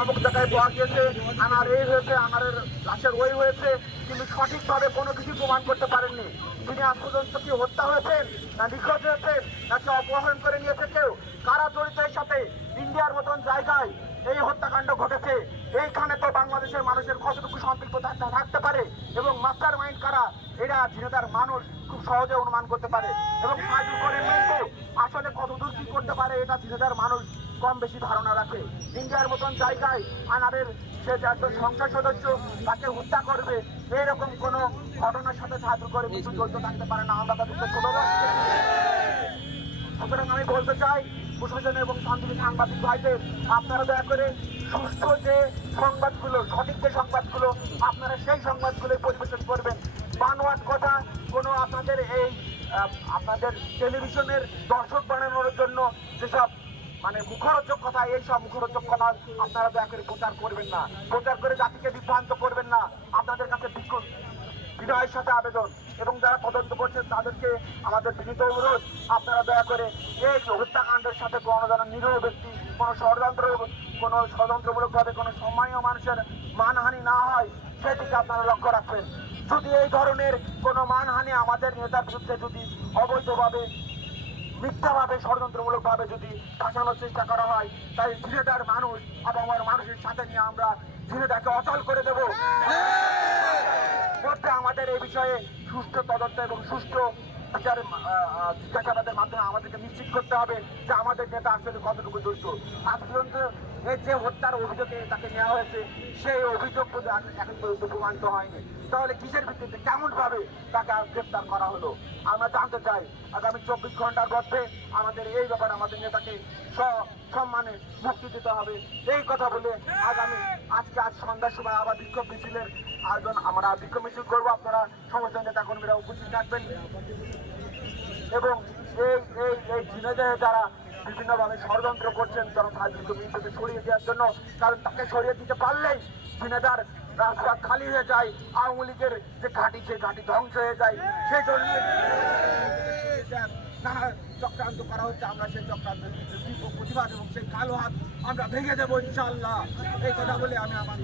অমুক জায়গায় পাওয়া গিয়েছে, আনার এই হয়েছে, আনারের লাশের ওই হয়েছে, কিন্তু সঠিকভাবে কোনো কিছু প্রমাণ করতে পারেননি। তিনি আজ পর্যন্ত কি হত্যা হয়েছেন, না নিখোঁজ হয়েছেন, নাকি অপহরণ করে নিয়েছে কেউ, কারা জড়িত এর সাথে? ইন্ডিয়ার মতন জায়গায় এই হত্যাকাণ্ড ঘটেছে, এইখানে তো বাংলাদেশের মানুষের কতটুকু সম্পৃক্ততা থাকতে পারে এবং মাস্টার মাইন্ড কারা, এরা ঝিনাইদহের মানুষ খুব সহজে অনুমান করতে পারে। এবং সাইদুল করিম মন্টু আসলে কতদূর কি করতে পারে এটা ঝিনাইদহের মানুষ কম বেশি ধারণা রাখে। ইন্ডিয়ার মতন জায়গায় আনারের সে যে একজন সংসদ সদস্য তাকে হত্যা করবে, এইরকম কোনো ঘটনার সাথে সাহায্য করে কিছু জড়িত থাকতে পারে না, আমরা তাদেরকে ছোট। সুতরাং আমি বলতে চাই প্রশাসন এবং শান্তির সাংবাদিক ভাইদের, আপনারা দয়া করে সুস্থ যে সংবাদগুলো, সঠিক যে সংবাদগুলো, আপনারা সেই সংবাদগুলো পরিবেশন করবেন। বানোয়াট কথা কোনো আপনাদের এই আপনাদের টেলিভিশনের দর্শক বানানোর জন্য যেসব মানে মুখরোচক কথা, এই সব মুখরোচক কথা আপনারা দয়া করে প্রচার করবেন না, প্রচার করে জাতিকে বিভ্রান্ত করবেন না। আপনাদের কাছে বিনয়ের সাথে আবেদন, এবং যারা তদন্ত করছেন তাদেরকে আমাদের বিনীত অনুরোধ, আপনারা দয়া করে এই হত্যাকাণ্ডের সাথে কোনো যেন নিরীহ ব্যক্তি কোনো ষড়যন্ত্রমূলকভাবে কোনো সম্মানীয় মানুষের মানহানি না হয় সেদিকে আপনারা লক্ষ্য রাখবেন। যদি এই ধরনের কোনো মানহানি আমাদের নেতার বিরুদ্ধে যদি অবৈধভাবে, মিথ্যাভাবে, ষড়যন্ত্রমূলকভাবে যদি ফাঁসানোর চেষ্টা করা হয়, তাই ঝিনাইদহের মানুষ আবহাওয়ার মানুষের সাথে নিয়ে আমরা ঝিনাইদহকে অচল করে দেব। আমাদের এই বিষয়ে সুষ্ঠু তদন্ত এবং সুষ্ঠু বিচারের জিজ্ঞাসাবাদের মাধ্যমে আমাদেরকে নিশ্চিত করতে হবে যে আমাদের নেতা আসলে কতটুকু জড়িত। আজ পর্যন্ত এই যে হত্যার অভিযোগে তাকে নেওয়া হয়েছে, সেই অভিযোগ এখন পর্যন্ত প্রমাণিত হয়নি। তাহলে কিসের ভিত্তিতে, কেমন ভাবে তাকে গ্রেপ্তার করা হলো? আমরা জানতে চাই। আগামী 24 ঘন্টার মধ্যে আমাদের এই ব্যাপারে আমাদের নেতাকে সম্মানে মুক্তি দিতে হবে। এই কথা বলে আজ সন্ধ্যার সময় আবার বিক্ষোভ মিছিলের আয়োজন, আমরা বিক্ষোভ মিছিল করবো। আপনারা সমস্ত নেতা কর্মীরা উপস্থিত থাকবেন এবং এই ঝিনাইদহে যারা বিভিন্নভাবে ষড়যন্ত্র করছেন যারা সাহায্য মিছিলকে সরিয়ে দেওয়ার জন্য, কারণ তাকে সরিয়ে দিতে পারলেই ঝিনাইদহের রাস্তা খালি হয়ে যায়, আওয়ামী লীগের যে ঘাঁটি সে ঘাঁটি ধ্বংস হয়ে যায়। সেই জন্য নানা চক্রান্ত করা হচ্ছে, আমরা সেই চক্রান্তের প্রতিবাদ এবং সেই কালো হাত আমরা ভেঙে দেবো ইনশাআল্লাহ। এই কথা বলে আমি আমার